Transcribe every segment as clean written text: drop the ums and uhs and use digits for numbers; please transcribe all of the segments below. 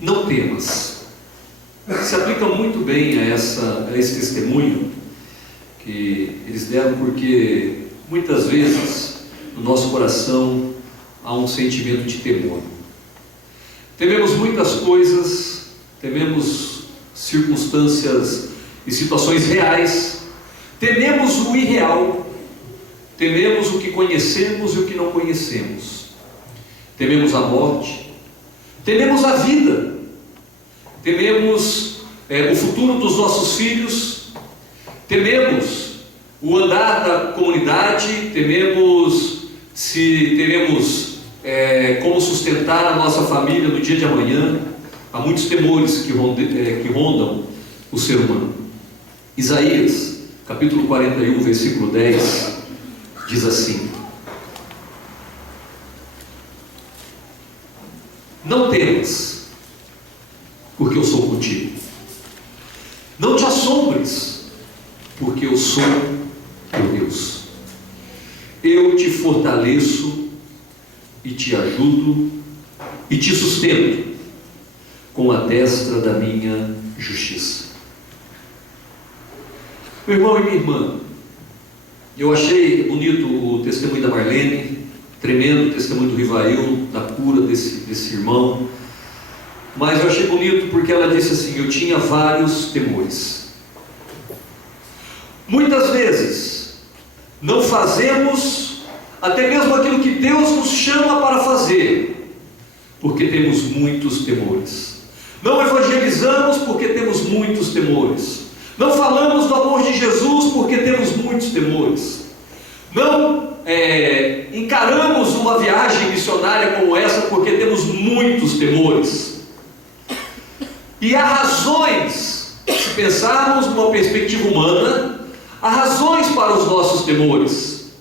Não temas. Se aplica muito bem a esse testemunho que eles deram, porque muitas vezes no nosso coração há um sentimento de temor. Tememos muitas coisas, tememos circunstâncias e situações reais, tememos o irreal, tememos o que conhecemos e o que não conhecemos, tememos a morte, tememos a vida, tememos o futuro dos nossos filhos, tememos o andar da comunidade, tememos se teremos como sustentar a nossa família no dia de amanhã. Há muitos temores que rondam o ser humano. Isaías, capítulo 41, versículo 10, diz assim: não temas, porque eu sou contigo. Não te assombres, porque eu sou teu Deus. Eu te fortaleço e te ajudo e te sustento com a destra da minha justiça. Meu irmão e minha irmã, eu achei bonito o testemunho da Marlene, tremendo o testemunho do Rivail, da cura desse irmão, mas eu achei bonito porque ela disse assim: eu tinha vários temores. Muitas vezes não fazemos até mesmo aquilo que Deus nos chama para fazer, porque temos muitos temores. Não evangelizamos porque temos muitos temores. Não falamos do amor de Jesus porque temos muitos temores. Não encaramos uma viagem missionária como essa porque temos muitos temores. E há razões, se pensarmos numa perspectiva humana, há razões para os nossos temores.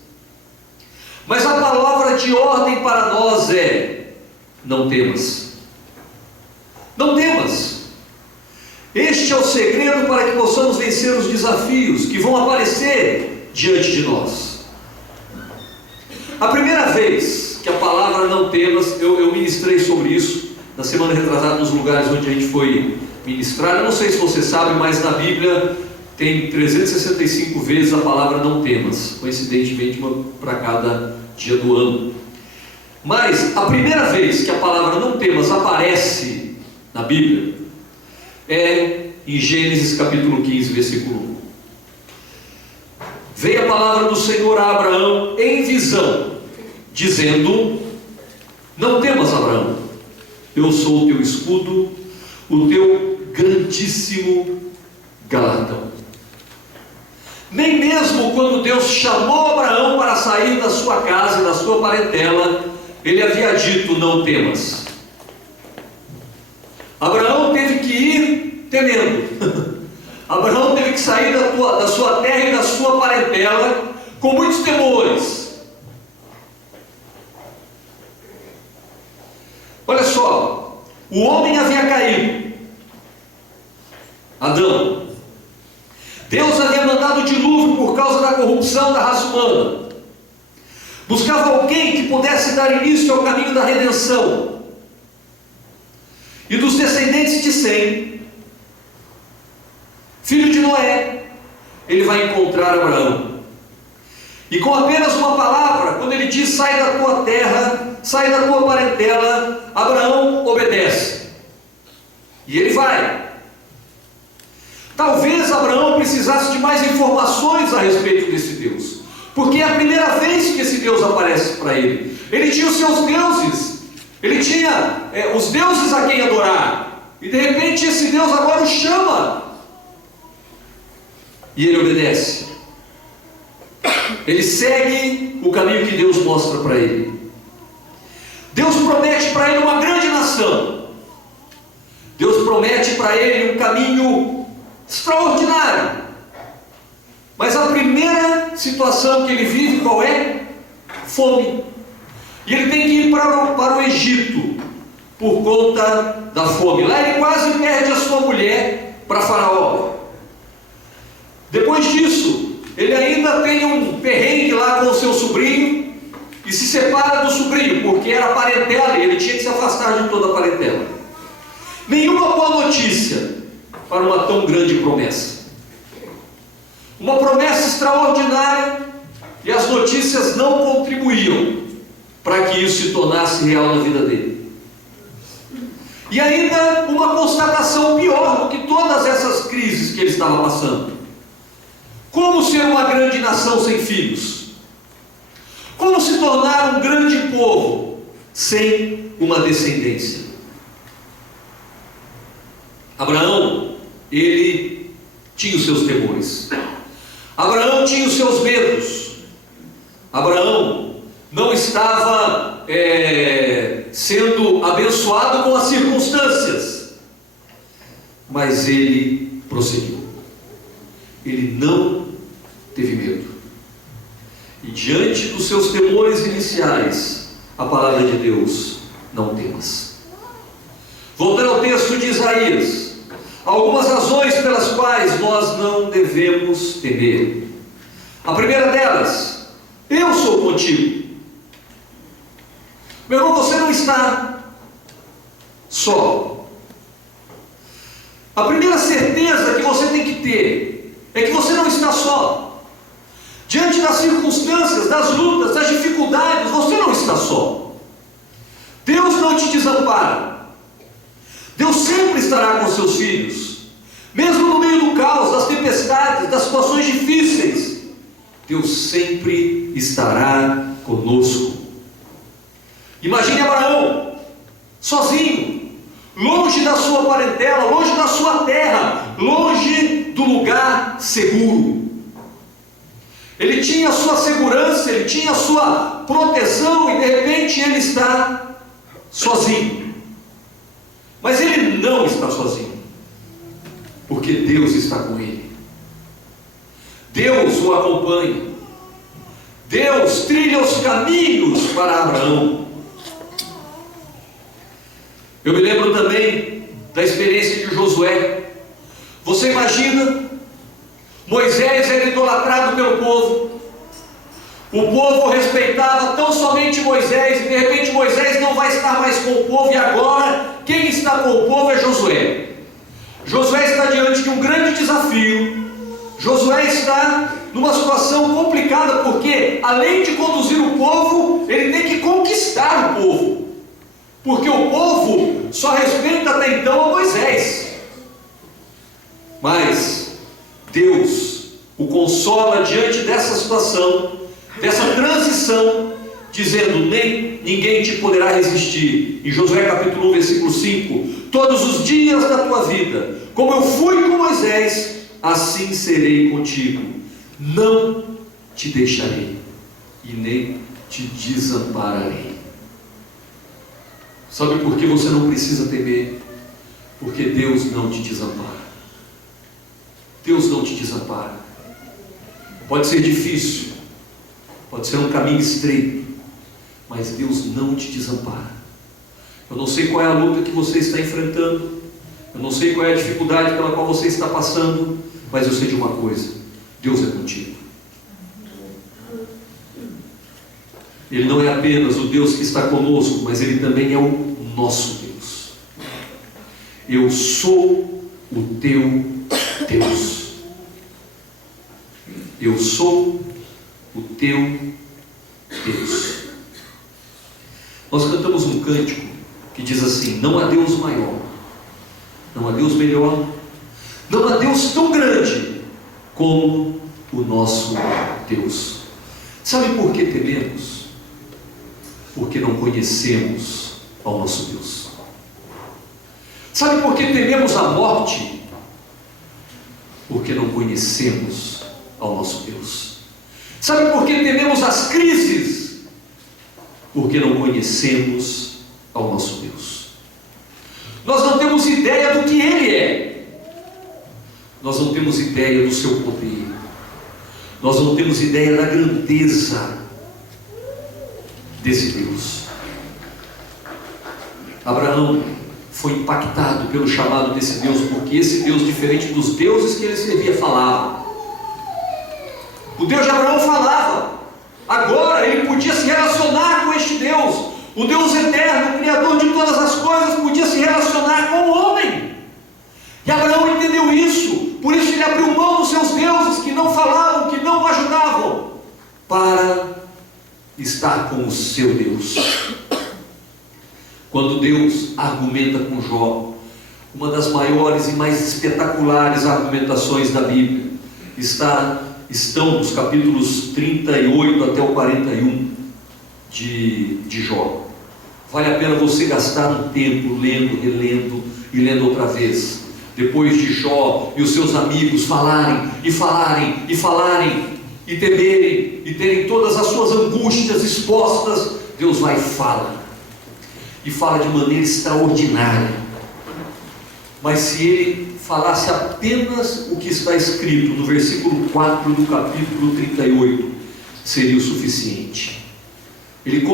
Mas a palavra de ordem para nós é: não temas. Não temas. Este é o segredo para que possamos vencer os desafios que vão aparecer diante de nós. A primeira vez que a palavra não temas, eu ministrei sobre isso na semana retrasada, nos lugares onde a gente foi ministrar. Eu não sei se você sabe, mas na Bíblia tem 365 vezes a palavra não temas, coincidentemente uma para cada dia do ano. Mas a primeira vez que a palavra não temas aparece na Bíblia é em Gênesis capítulo 15, versículo 1. Veio a palavra do Senhor a Abraão em visão, dizendo: não temas, Abraão, eu sou o teu escudo, o teu grandíssimo galardão. Nem mesmo quando Deus chamou Abraão para sair da sua casa e da sua parentela, ele havia dito: não temas. Abraão teve que ir temendo. Abraão teve que sair da sua terra e da sua parentela com muitos temores. Olha só, o homem havia caído, Adão. Deus havia mandado o dilúvio por causa da corrupção da raça humana. Buscava alguém que pudesse dar início ao caminho da redenção. E dos descendentes de Sem, filho de Noé, ele vai encontrar Abraão. E com apenas uma palavra, quando ele diz: sai da tua terra, sai da tua parentela, Abraão obedece. E ele vai. Talvez Abraão precisasse de mais informações a respeito desse Deus, porque é a primeira vez que esse Deus aparece para ele. Ele tinha os seus deuses, ele tinha os deuses a quem adorar, e de repente esse Deus agora o chama, e ele obedece. Ele segue o caminho que Deus mostra para ele. Deus promete para ele uma grande nação. Deus promete para ele um caminho extraordinário. Mas a primeira situação que ele vive, qual é? Fome. E ele tem que ir para o Egito por conta da fome. Lá ele quase perde a sua mulher para Faraó. Depois disso, ele ainda tem um perrengue lá com o seu sobrinho e se separa do sobrinho, porque era parentela e ele tinha que se afastar de toda a parentela. Nenhuma boa notícia para uma tão grande promessa. Uma promessa extraordinária, e as notícias não contribuíam para que isso se tornasse real na vida dele. E ainda uma constatação pior do que todas essas crises que ele estava passando. Como ser uma grande nação sem filhos? Como se tornar um grande povo sem uma descendência? Abraão, ele tinha os seus temores. Abraão tinha os seus medos. Abraão não estava sendo abençoado com as circunstâncias, mas ele prosseguiu. Ele não teve medo. E diante dos seus temores iniciais, a palavra de Deus: não temas. Voltando ao texto de Isaías, algumas razões pelas quais nós não devemos temer. A primeira delas: eu sou contigo. Meu irmão, você não está só. A primeira certeza que você tem que ter é que você não está só. Diante das circunstâncias, das lutas, das dificuldades, você não está só. Deus não te desampara. Deus sempre estará com seus filhos. Mesmo no meio do caos, das tempestades, das situações difíceis, Deus sempre estará conosco. Imagine Abraão, sozinho, longe da sua parentela, longe da sua terra, longe do lugar seguro. Ele tinha a sua segurança, ele tinha a sua proteção, e de repente ele está sozinho. Mas ele não está sozinho, porque Deus está com ele. Deus o acompanha. Deus trilha os caminhos para Abraão. Eu me lembro também da experiência de Josué. Você imagina, Moisés era idolatrado pelo povo. O povo respeitava tão somente Moisés, e de repente Moisés não vai estar mais com o povo, e agora quem está com o povo é Josué. Josué está diante de um grande desafio. Josué está numa situação complicada, porque além de conduzir o povo, ele tem que conquistar o povo, porque o povo só respeita até então a Moisés. Mas Deus o consola diante dessa situação, dessa transição, dizendo: ninguém te poderá resistir. Em Josué capítulo 1, versículo 5: todos os dias da tua vida, como eu fui com Moisés, assim serei contigo. Não te deixarei e nem te desampararei. Sabe por que você não precisa temer? Porque Deus não te desampara. Deus não te desampara. Pode ser difícil, pode ser um caminho estreito, mas Deus não te desampara. Eu não sei qual é a luta que você está enfrentando, eu não sei qual é a dificuldade pela qual você está passando, mas eu sei de uma coisa: Deus é contigo. Ele não é apenas o Deus que está conosco, mas Ele também é o nosso Deus. Eu sou o teu Deus. Eu sou o teu Deus. Nós cantamos um cântico que diz assim: não há Deus maior, não há Deus melhor, não há Deus tão grande como o nosso Deus. Sabe por que tememos? Porque não conhecemos ao nosso Deus. Sabe por que tememos a morte? Porque não conhecemos ao nosso Deus. Sabe por que tememos as crises? Porque não conhecemos ao nosso Deus. Nós não temos ideia do que Ele é. Nós não temos ideia do seu poder. Nós não temos ideia da grandeza desse Deus. Abraão foi impactado pelo chamado desse Deus, porque esse Deus, diferente dos deuses que ele servia, falava. O Deus de Abraão falava. Agora ele podia se relacionar com este Deus. O Deus eterno, o Criador de todas as coisas, podia se relacionar com o homem. estar com o seu Deus. Quando Deus argumenta com Jó, uma das maiores e mais espetaculares argumentações da Bíblia estão nos capítulos 38 até o 41 de Jó. Vale a pena você gastar um tempo lendo, relendo e lendo outra vez. Depois de Jó e os seus amigos falarem e temerem e terem todas as suas angústias expostas, Deus vai e fala de maneira extraordinária. Mas se ele falasse apenas o que está escrito no versículo 4 do capítulo 38, seria o suficiente. Ele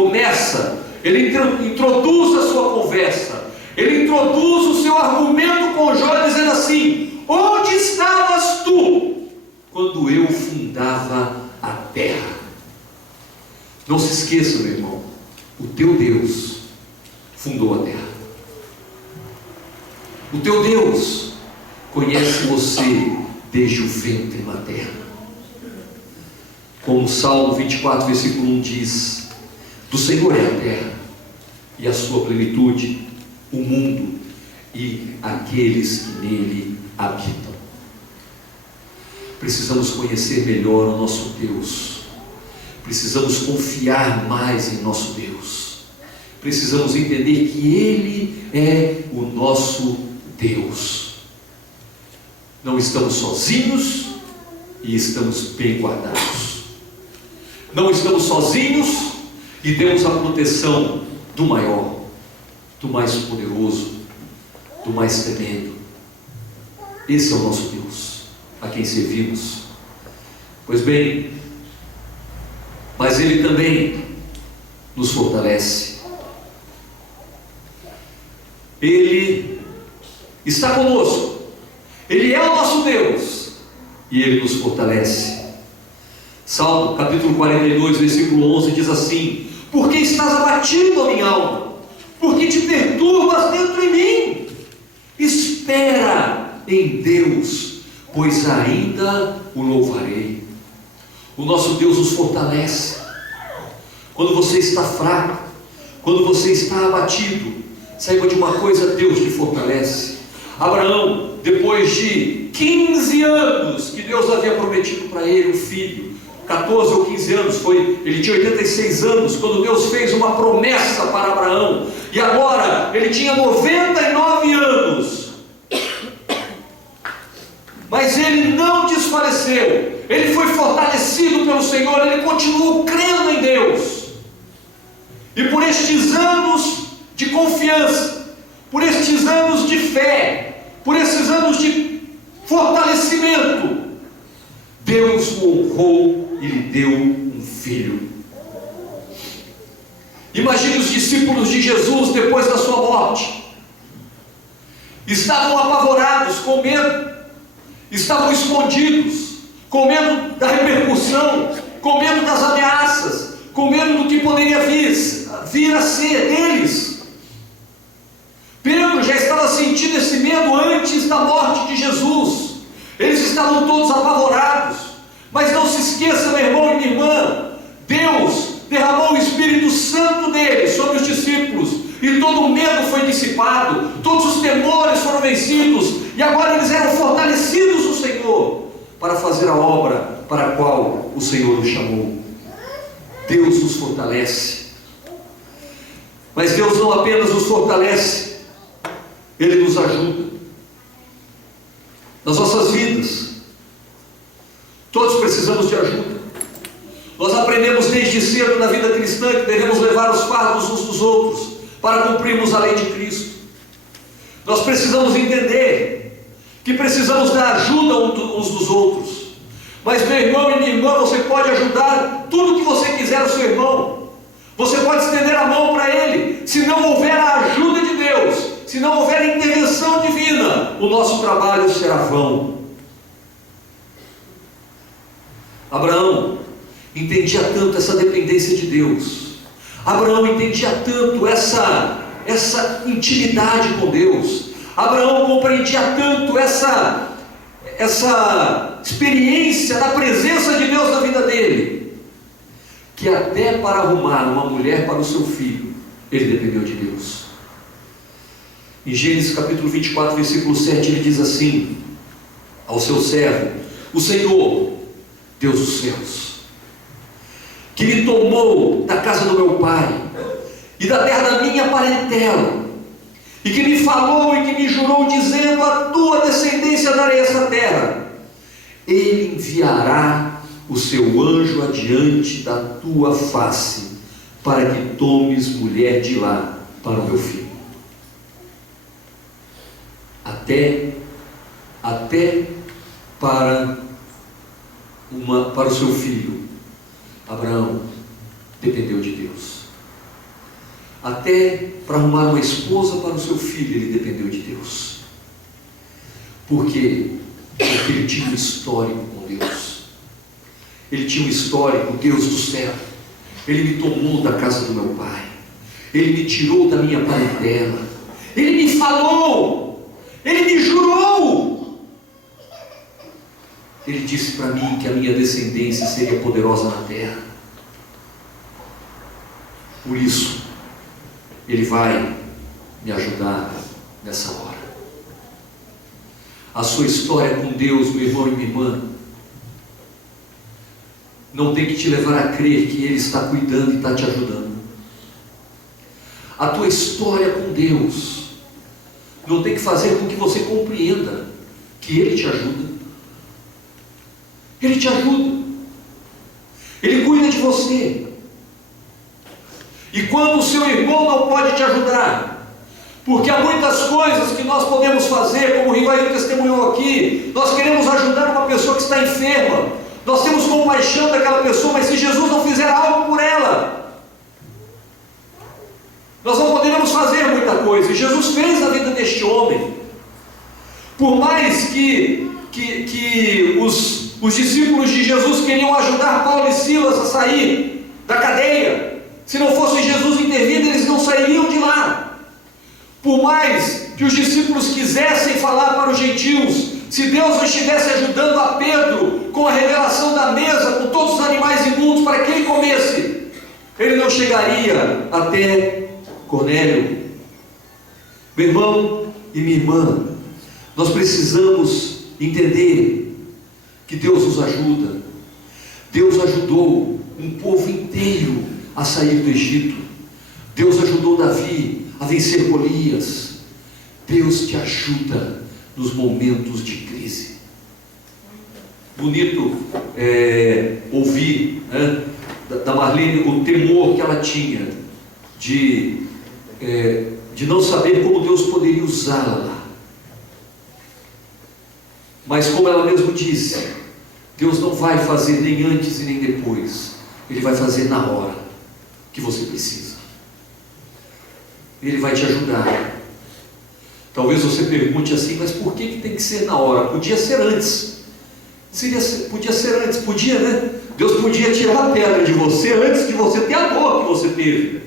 introduz a sua conversa, ele introduz o seu argumento com Jó, dizendo assim: onde estavas tu quando eu fundava a terra? Não se esqueça, meu irmão, o teu Deus fundou a terra. O teu Deus conhece você desde o ventre materno. Como o Salmo 24, versículo 1 diz: do Senhor é a terra e a sua plenitude, o mundo e aqueles que nele habitam. Precisamos conhecer melhor o nosso Deus. Precisamos confiar mais em nosso Deus. Precisamos entender que Ele é o nosso Deus. Não estamos sozinhos e estamos bem guardados. Não estamos sozinhos e temos a proteção do maior, do mais poderoso, do mais tremendo. Esse é o nosso Deus, a quem servimos. Pois bem, mas Ele também nos fortalece. Ele está conosco, Ele é o nosso Deus e Ele nos fortalece. Salmo capítulo 42, versículo 11 diz assim: por que estás abatido, ó minha alma? Por que te perturbas dentro em mim? Espera em Deus, pois ainda o louvarei. O nosso Deus nos fortalece. Quando você está fraco, quando você está abatido, saiba de uma coisa: Deus te fortalece. Abraão, depois de 15 anos que Deus havia prometido para ele um filho, 14 ou 15 anos, ele tinha 86 anos, quando Deus fez uma promessa para Abraão, e agora ele tinha 99 anos, mas ele não desfaleceu, ele foi fortalecido pelo Senhor, ele continuou crendo em Deus, e por estes anos de confiança, por estes anos de fé, por esses anos de fortalecimento, Deus o honrou e lhe deu um filho. Imagine os discípulos de Jesus depois da sua morte. Estavam apavorados, com medo, estavam escondidos, com medo da repercussão, com medo das ameaças, com medo do que poderia vir a ser deles. Pedro já estava sentindo esse medo antes da morte de Jesus. Eles estavam todos apavorados. Mas não se esqueça, meu irmão e minha irmã, Deus derramou o Espírito Santo dele sobre os discípulos, e todo o medo foi dissipado, todos os temores foram vencidos, e agora eles eram fortalecidos no Senhor, para fazer a obra para a qual o Senhor os chamou. Deus nos fortalece. Mas Deus não apenas nos fortalece, Ele nos ajuda nas nossas vidas. Todos precisamos de ajuda. Nós aprendemos desde cedo na vida cristã que devemos levar os fardos uns dos outros para cumprirmos a lei de Cristo. Nós precisamos entender que precisamos dar ajuda uns dos outros. Mas, meu irmão e minha irmã, você pode ajudar tudo que você quiser ao seu irmão. Você pode estender a mão para ele. Se não houver a ajuda de Deus, se não houver a intervenção divina, o nosso trabalho será vão. Abraão entendia tanto essa dependência de Deus. Abraão entendia tanto essa intimidade com Deus. Abraão compreendia tanto essa experiência da presença de Deus na vida dele, que até para arrumar uma mulher para o seu filho, ele dependeu de Deus. Em Gênesis capítulo 24, versículo 7, ele diz assim ao seu servo: o Senhor, Deus dos céus, que me tomou da casa do meu pai e da terra da minha parentela, e que me falou e que me jurou, dizendo: a tua descendência darei essa terra, ele enviará o seu anjo adiante da tua face, para que tomes mulher de lá para o meu filho. Até para o seu filho, Abraão dependeu de Deus. Até para arrumar uma esposa para o seu filho, ele dependeu de Deus. Por quê? Porque ele tinha um histórico com Deus. Ele tinha um histórico, Deus do céu. Ele me tomou da casa do meu pai. Ele me tirou da minha parentela. Ele me falou. Ele me jurou. Ele disse para mim que a minha descendência seria poderosa na terra. Por isso, ele vai me ajudar nessa hora. A sua história com Deus, meu irmão e minha irmã, não tem que te levar a crer que Ele está cuidando e está te ajudando. A tua história com Deus não tem que fazer com que você compreenda que Ele te ajuda. Ele te ajuda. Ele cuida de você. E quando o seu irmão não pode te ajudar, porque há muitas coisas que nós podemos fazer, como o Rivail testemunhou aqui, nós queremos ajudar uma pessoa que está enferma, nós temos compaixão daquela pessoa, mas se Jesus não fizer algo por ela, nós não poderemos fazer muita coisa. E Jesus fez na vida deste homem. Por mais que os discípulos de Jesus queriam ajudar Paulo e Silas a sair da cadeia, se não fosse Jesus intervindo, eles não sairiam de lá. Por mais que os discípulos quisessem falar para os gentios, se Deus não estivesse ajudando a Pedro com a revelação da mesa, com todos os animais imundos para que ele comesse, ele não chegaria até Cornélio. Meu irmão e minha irmã, nós precisamos entender que Deus nos ajuda. Deus ajudou um povo inteiro a sair do Egito. Deus ajudou Davi a vencer Golias. Deus te ajuda nos momentos de crise. Bonito ouvir, né, da Marlene o temor que ela tinha de não saber como Deus poderia usá-la. Mas como ela mesmo disse, Deus não vai fazer nem antes e nem depois. Ele vai fazer na hora que você precisa. Ele vai te ajudar. Talvez você pergunte assim: mas por que tem que ser na hora? Podia ser antes. Podia ser antes, podia, né? Deus podia tirar a pedra de você antes de você ter a dor que você teve.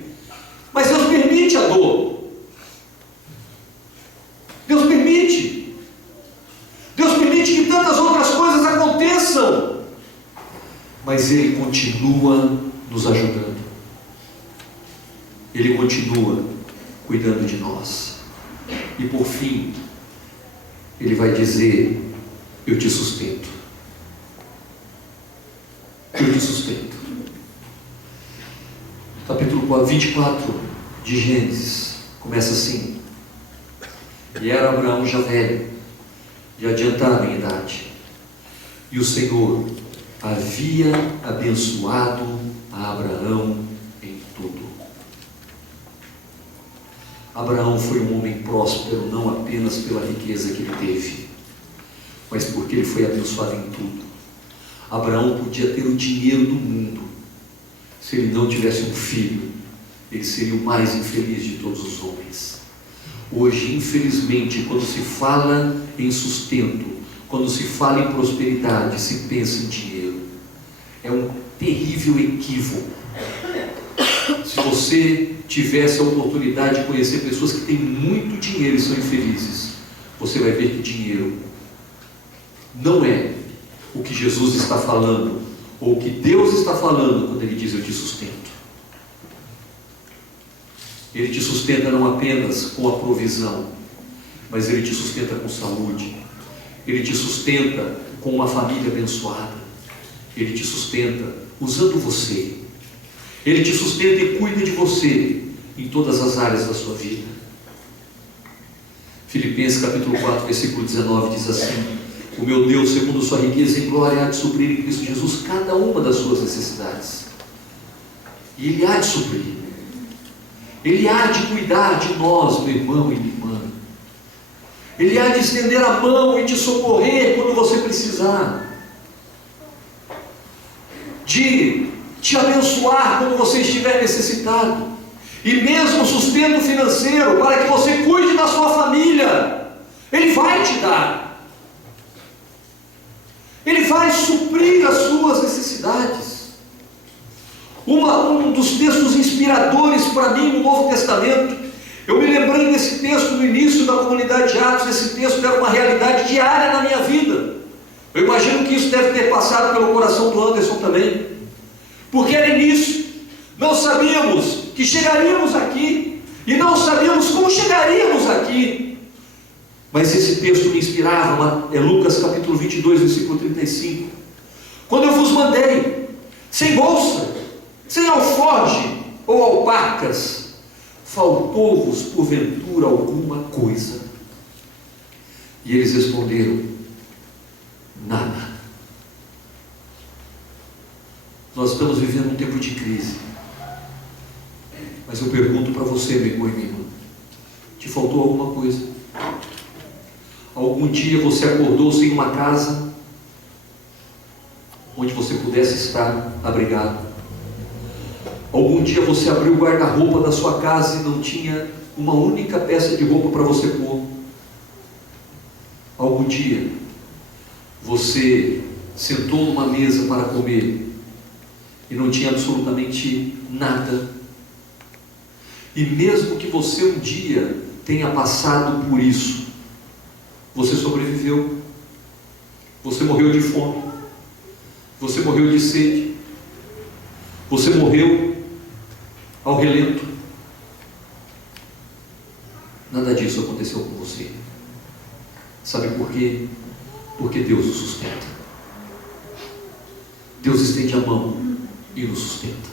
Mas Deus permite a dor. Deus permite. Deus permite que tantas outras coisas aconteçam. Mas Ele continua nos ajudando. Ele continua cuidando de nós. E por fim, Ele vai dizer: eu te sustento. Eu te sustento. Capítulo 24 de Gênesis começa assim: e era Abraão já velho, de adiantada em idade, e o Senhor havia abençoado a Abraão em tudo. Abraão foi um homem próspero, não apenas pela riqueza que ele teve, mas porque ele foi abençoado em tudo. Abraão podia ter o dinheiro do mundo, se ele não tivesse um filho, ele seria o mais infeliz de todos os homens. Hoje, infelizmente, quando se fala em sustento, quando se fala em prosperidade, se pensa em dinheiro. É um terrível equívoco. Se você tivesse a oportunidade de conhecer pessoas que têm muito dinheiro e são infelizes, você vai ver que dinheiro não é o que Jesus está falando ou o que Deus está falando quando Ele diz: eu te sustento. Ele te sustenta não apenas com a provisão, mas Ele te sustenta com saúde, Ele te sustenta com uma família abençoada, Ele te sustenta usando você, Ele te sustenta e cuida de você em todas as áreas da sua vida. Filipenses capítulo 4, versículo 19 diz assim: o meu Deus, segundo sua riqueza em glória, há de suprir em Cristo Jesus cada uma das suas necessidades. E Ele há de suprir, Ele há de cuidar de nós, meu irmão e minha irmã. Ele há de estender a mão e te socorrer quando você precisar, de te abençoar quando você estiver necessitado, e mesmo sustento financeiro para que você cuide da sua família, Ele vai te dar. Ele vai suprir as suas necessidades. Um dos textos inspiradores para mim no Novo Testamento, eu me lembrei desse texto no início da comunidade de Atos. Esse texto era uma realidade diária na minha vida. Eu imagino que isso deve ter passado pelo coração do Anderson também, porque era início. Não sabíamos que chegaríamos aqui, e não sabíamos como chegaríamos aqui. Mas esse texto me inspirava. É Lucas capítulo 22, versículo 35. Quando eu vos mandei, sem bolsa, sem alforge ou alparcas, faltou-vos porventura alguma coisa? E eles responderam: nada. Nós estamos vivendo um tempo de crise, mas eu pergunto para você, meu irmão e minha irmã: te faltou alguma coisa? Algum dia você acordou sem uma casa onde você pudesse estar abrigado? Algum dia você abriu o guarda-roupa da sua casa e não tinha uma única peça de roupa para você pôr? Algum dia você sentou numa mesa para comer e não tinha absolutamente nada? E mesmo que você um dia tenha passado por isso, você sobreviveu. Você morreu de fome, você morreu de sede, você morreu ao relento. Nada disso aconteceu com você. Sabe por quê? Porque Deus o sustenta. Deus estende a mão e nos sustenta.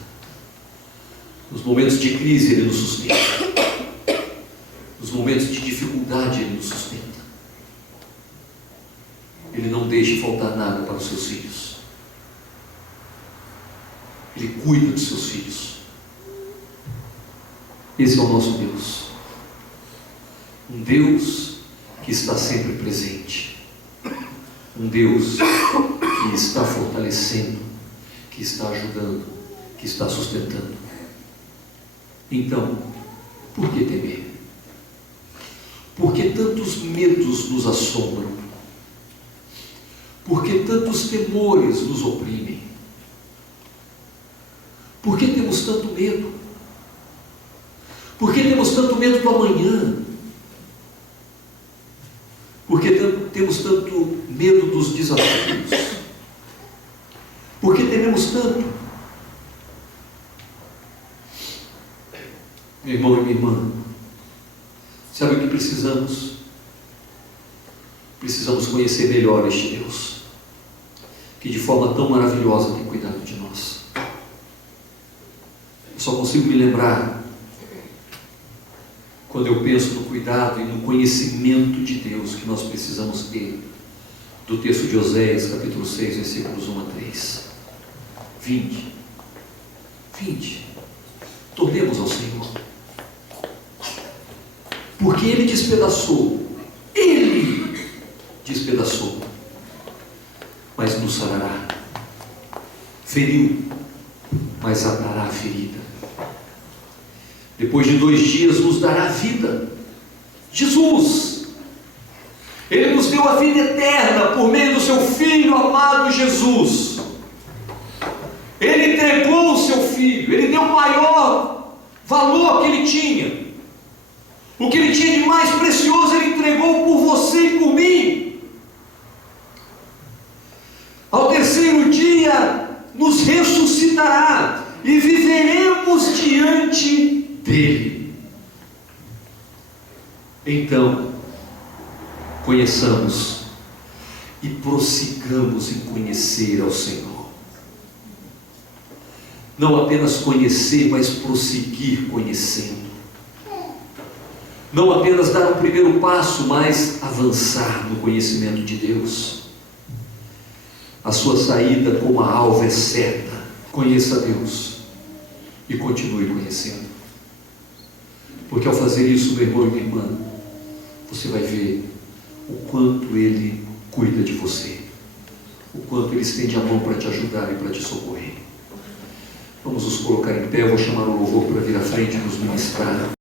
Nos momentos de crise Ele nos sustenta, nos momentos de dificuldade Ele nos sustenta. Ele não deixa faltar nada para os seus filhos. Ele cuida dos seus filhos. Esse é o nosso Deus. Um Deus que está sempre presente. Um Deus que está fortalecendo, que está ajudando, que está sustentando. Então, por que temer? Por que tantos medos nos assombram? Por que tantos temores nos oprimem? Por que temos tanto medo? Por que temos tanto medo do amanhã? Por que temos tanto medo dos desafios? Por que tememos tanto? Meu irmão e minha irmã, sabe o que precisamos? Precisamos conhecer melhor este Deus, que de forma tão maravilhosa tem cuidado de nós. Eu só consigo me lembrar, quando eu penso no cuidado e no conhecimento de Deus que nós precisamos ter, do texto de Oséias, capítulo 6, versículos 1 a 3. Vinde, tornemos ao Senhor, porque Ele despedaçou, mas nos sarará, feriu, mas atará a ferida. Depois de 2 dias nos dará vida. Jesus, Ele nos deu a vida eterna por meio do seu Filho amado Jesus. Ele entregou o seu Filho, Ele deu o maior valor que Ele tinha. O que Ele tinha de mais precioso Ele entregou por você e por mim. Ao terceiro dia visitará e viveremos diante dele. Então, conheçamos e prossigamos em conhecer ao Senhor. Não apenas conhecer, mas prosseguir conhecendo. Não apenas dar o primeiro passo, mas avançar no conhecimento de Deus. A sua saída como a alva é certa. Conheça Deus e continue conhecendo. Porque ao fazer isso, meu irmão e minha irmã, você vai ver o quanto Ele cuida de você, o quanto Ele estende a mão para te ajudar e para te socorrer. Vamos nos colocar em pé, eu vou chamar o louvor para vir à frente e nos ministrar.